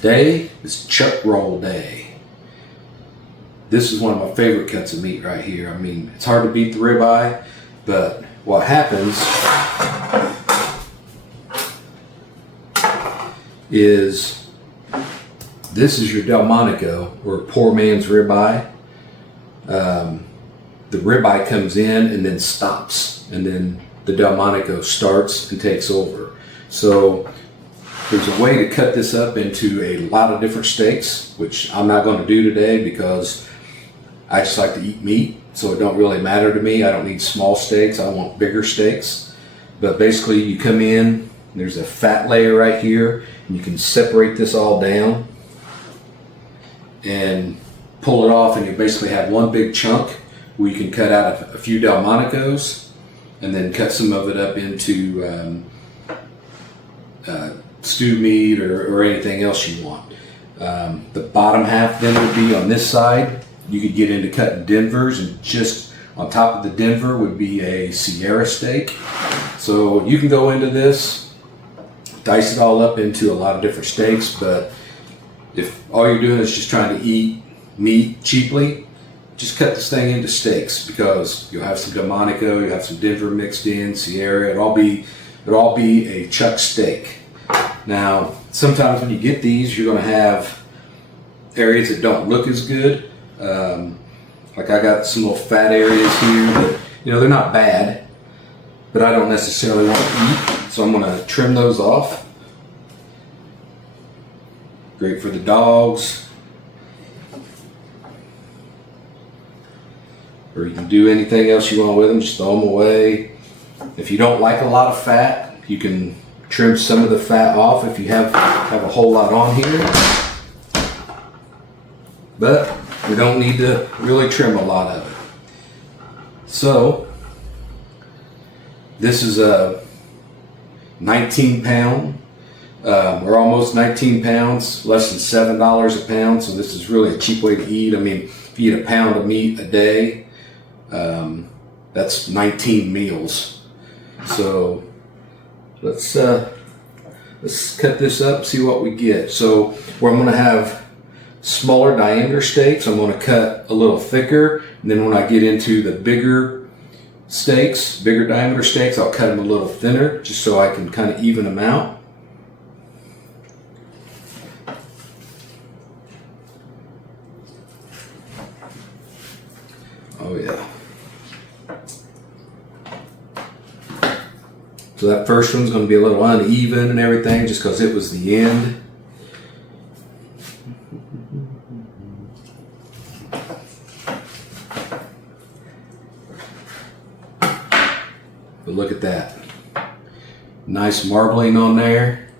Today is chuck roll day. This is one of my favorite cuts of meat right here. I mean, it's hard to beat the ribeye, but what happens is this is your Delmonico, or poor man's ribeye. The ribeye comes in and then stops, and then the Delmonico starts and takes over. So there's a way to cut this up into a lot of different steaks, which I'm not going to do today because I just like to eat meat, so it don't really matter to me. I don't need small steaks, I want bigger steaks. But basically you come in, there's a fat layer right here, and you can separate this all down and pull it off, and you basically have one big chunk where you can cut out a few Delmonicos and then cut some of it up into stew meat or anything else you want. The bottom half then would be on this side. You could get into cutting Denvers, and just on top of the Denver would be a Sierra steak. So you can go into this, dice it all up into a lot of different steaks, but if all you're doing is just trying to eat meat cheaply, just cut this thing into steaks, because you'll have some Delmonico, you'll have some Denver mixed in, Sierra, it'll all be a chuck steak. Now, sometimes when you get these, you're going to have areas that don't look as good. Like I got some little fat areas here that, they're not bad, but I don't necessarily want to eat. So I'm going to trim those off. Great for the dogs. Or you can do anything else you want with them, just throw them away. If you don't like a lot of fat, you can trim some of the fat off if you have a whole lot on here. But we don't need to really trim a lot of it. So this is a 19 pound, or almost 19 pounds, less than $7 a pound. So this is really a cheap way to eat. I mean, if you eat a pound of meat a day, that's 19 meals. So let's cut this up, see what we get. So where I'm going to have smaller diameter steaks, I'm going to cut a little thicker, and then when I get into the bigger steaks, bigger diameter steaks, I'll cut them a little thinner, just so I can kind of even them out. Oh yeah. So that first one's going to be a little uneven and everything, just because it was the end. But look at that. Nice marbling on there.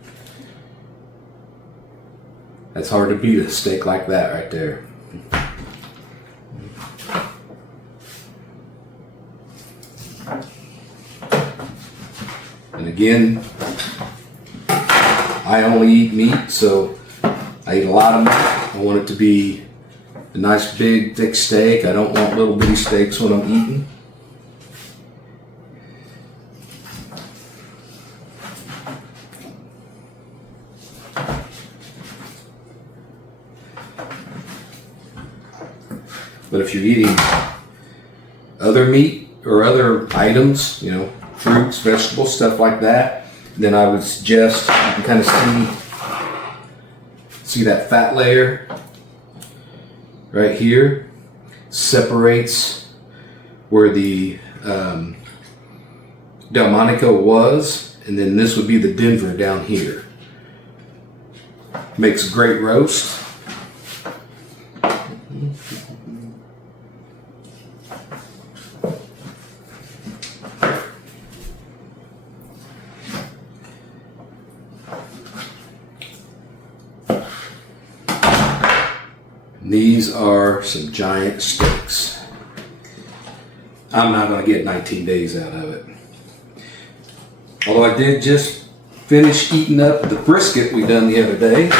That's hard to beat a steak like that right there. And again, I only eat meat, so I eat a lot of meat. I want it to be a nice big thick steak. I don't want little bitty steaks when I'm eating. But if you're eating other meat or other items, fruits, vegetables, stuff like that, then I would suggest, you can kind of see that fat layer right here separates where the Delmonico was, and then this would be the Denver down here. Makes a great roast. These are some giant steaks. I'm not going to get 19 days out of it. Although I did just finish eating up the brisket we done the other day.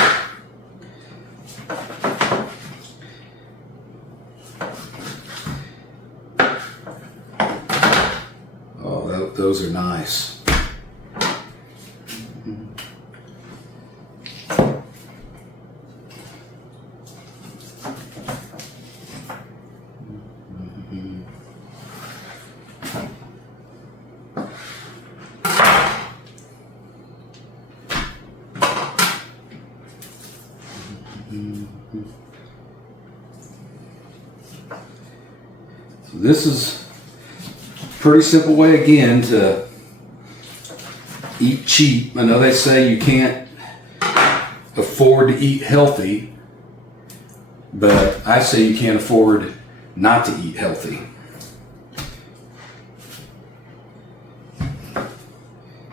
Oh, those are nice. So this is a pretty simple way again to eat cheap. I know they say you can't afford to eat healthy, but I say you can't afford not to eat healthy.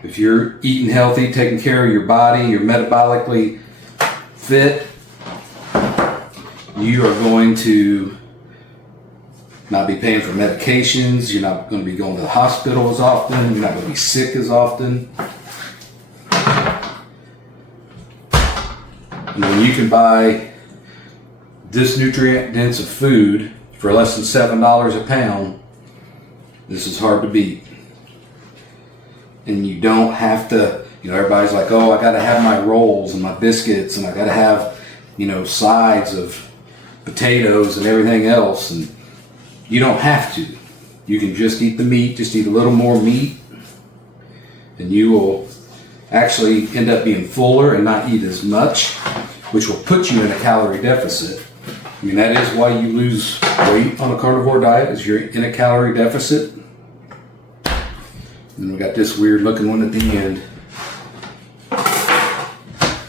If you're eating healthy, taking care of your body, you're metabolically fit, you are going to not be paying for medications, you're not going to be going to the hospital as often, you're not going to be sick as often. And when you can buy this nutrient dense of food for less than $7 a pound, this is hard to beat. And you don't have to, everybody's like, oh, I got to have my rolls and my biscuits and I got to have, sides of potatoes and everything else. And you don't have to. You can just eat the meat, just eat a little more meat, and you will actually end up being fuller and not eat as much, which will put you in a calorie deficit. I mean, that is why you lose weight on a carnivore diet, is you're in a calorie deficit. And we got this weird looking one at the end.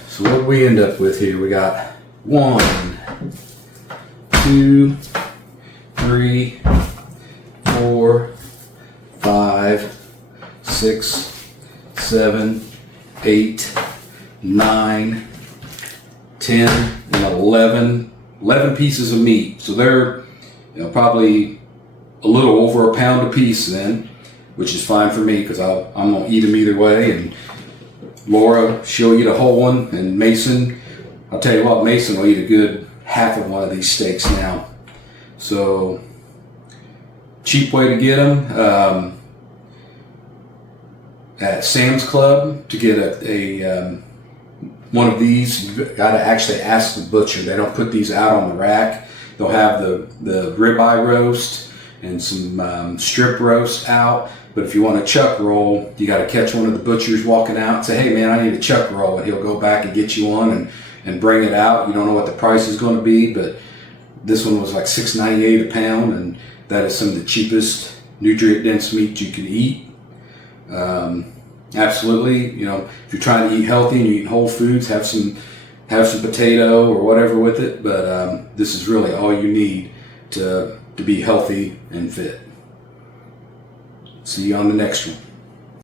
So what do we end up with here? We got 1, 2, 3, 4, 5, 6, 7, 8, 9, 10, and 11 pieces of meat. So they're probably a little over a pound a piece then, which is fine for me because I'm going to eat them either way. And Laura, she'll eat a whole one. And Mason, I'll tell you what, Mason will eat a good half of one of these steaks now. So, cheap way to get them. At Sam's Club, to get a one of these, you've got to actually ask the butcher. They don't put these out on the rack. They'll have the ribeye roast and some strip roast out. But if you want a chuck roll, you got to catch one of the butchers walking out and say, hey man, I need a chuck roll. And he'll go back and get you one and bring it out. You don't know what the price is going to be, but this one was like $6.98 a pound, and that is some of the cheapest nutrient-dense meat you can eat. Absolutely, if you're trying to eat healthy and you eat whole foods, have some potato or whatever with it. But this is really all you need to be healthy and fit. See you on the next one.